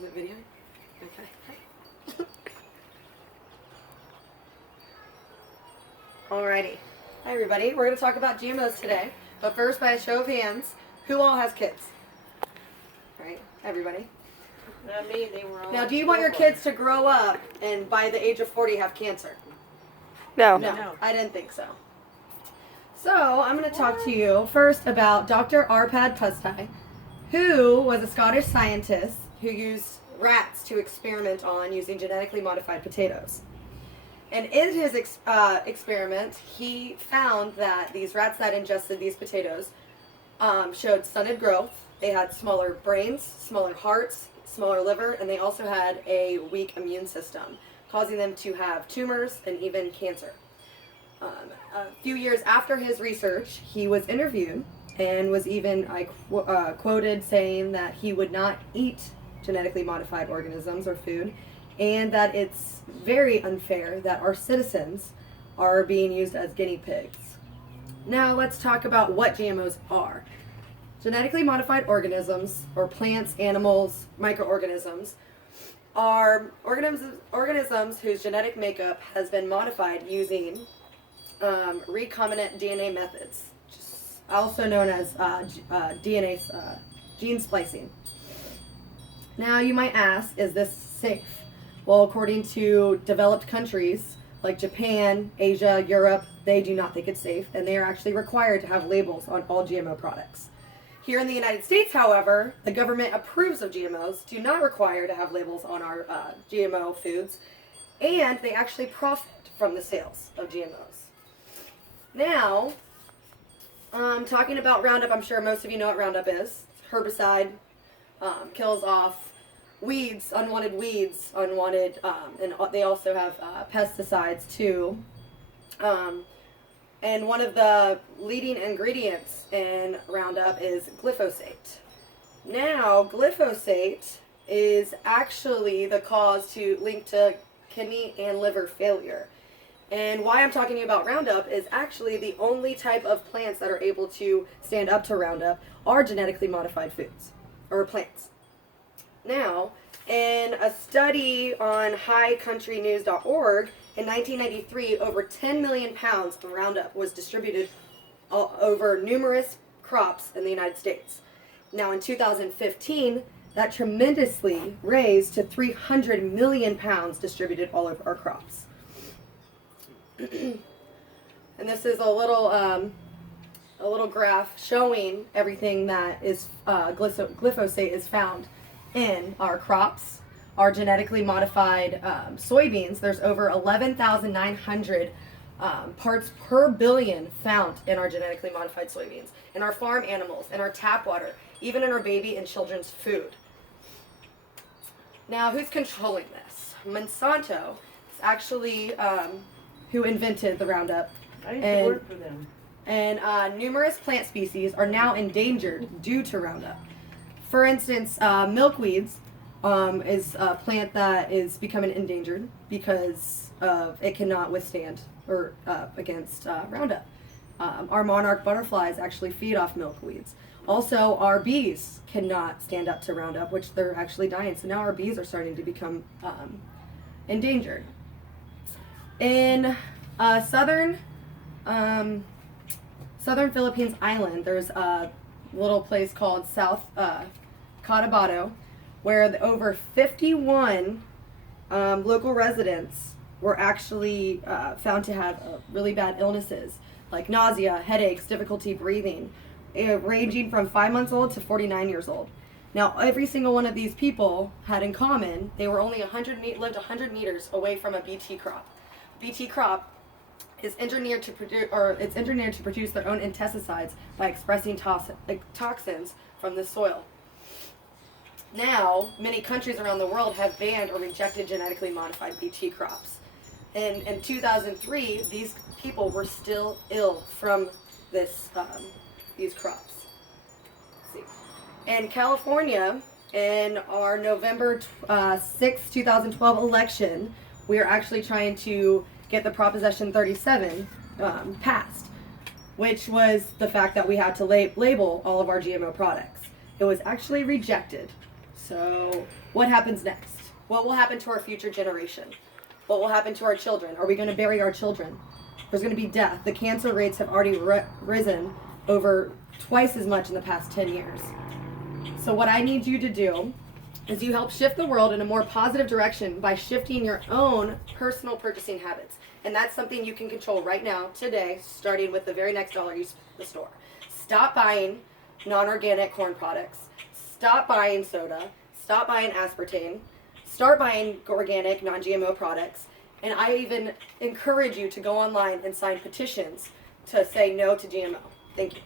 Is it videoing? Okay. Alrighty. Hi everybody. We're going to talk about GMOs today. But first, by a show of hands, who all has kids? Right? Everybody. Not me, they were all. Now, do you want your kids to grow up and by the age of 40 have cancer? No. No, I didn't think so. So, I'm going to talk to you first about Dr. Arpad Pusztai, who was a Scottish scientist who used rats to experiment on using genetically modified potatoes. And in his experiment, he found that these rats that ingested these potatoes showed stunted growth. They had smaller brains, smaller hearts, smaller liver, and they also had a weak immune system, causing them to have tumors and even cancer. A few years after his research, he was interviewed and was even quoted saying that he would not eat genetically modified organisms or food, and that it's very unfair that our citizens are being used as guinea pigs. Now let's talk about what GMOs are. Genetically modified organisms, or plants, animals, microorganisms, are organisms whose genetic makeup has been modified using recombinant DNA methods, also known as gene splicing. Now you might ask, is this safe? Well, according to developed countries like Japan, Asia, Europe, they do not think it's safe, and they are actually required to have labels on all GMO products. Here in the United States, however, the government approves of GMOs, do not require to have labels on our GMO foods, and they actually profit from the sales of GMOs. Now, talking about Roundup, I'm sure most of you know what Roundup is. It's herbicide, kills off weeds, and they also have pesticides too. And one of the leading ingredients in Roundup is glyphosate. Now, glyphosate is actually the cause linked to kidney and liver failure. And why I'm talking about Roundup is actually the only type of plants that are able to stand up to Roundup are genetically modified foods, or plants. Now, in a study on highcountrynews.org, in 1993, over 10 million pounds of Roundup was distributed over numerous crops in the United States. Now, in 2015, that tremendously raised to 300 million pounds distributed all over our crops. And this is a little graph showing everything that is glyphosate is found in our crops. Our genetically modified soybeans, there's over 11,900 parts per billion found in our genetically modified soybeans, in our farm animals, in our tap water, even in our baby and children's food. Now, who's controlling this? Monsanto is actually who invented the Roundup. I used to work for them. And numerous plant species are now endangered due to Roundup. For instance, milkweeds is a plant that is becoming endangered because it cannot withstand or against Roundup. Our monarch butterflies actually feed off milkweeds. Also, our bees cannot stand up to Roundup, which they're actually dying. So now our bees are starting to become endangered. In southern Philippines island, there's a little place called South Cotabato, where over 51 local residents were actually found to have really bad illnesses, like nausea, headaches, difficulty breathing, ranging from 5 months old to 49 years old. Now, every single one of these people had in common, they were only lived 100 meters away from a BT crop. BT crop is engineered to produce their own insecticides by expressing toxins from the soil. Now, many countries around the world have banned or rejected genetically modified BT crops. And in 2003, these people were still ill from these crops. Let's see. In California, in our November 6, 2012 election, we are actually trying to get the Proposition 37 passed, which was the fact that we had to label all of our GMO products. It was actually rejected. So what happens next? What will happen to our future generation? What will happen to our children? Are we going to bury our children? There's going to be death. The cancer rates have already risen over twice as much in the past 10 years. So what I need you to do is you help shift the world in a more positive direction by shifting your own personal purchasing habits. And that's something you can control right now, today, starting with the very next dollar you spend at the store. Stop buying non-organic corn products. Stop buying soda. Stop buying aspartame. Start buying organic, non-GMO products. And I even encourage you to go online and sign petitions to say no to GMO. Thank you.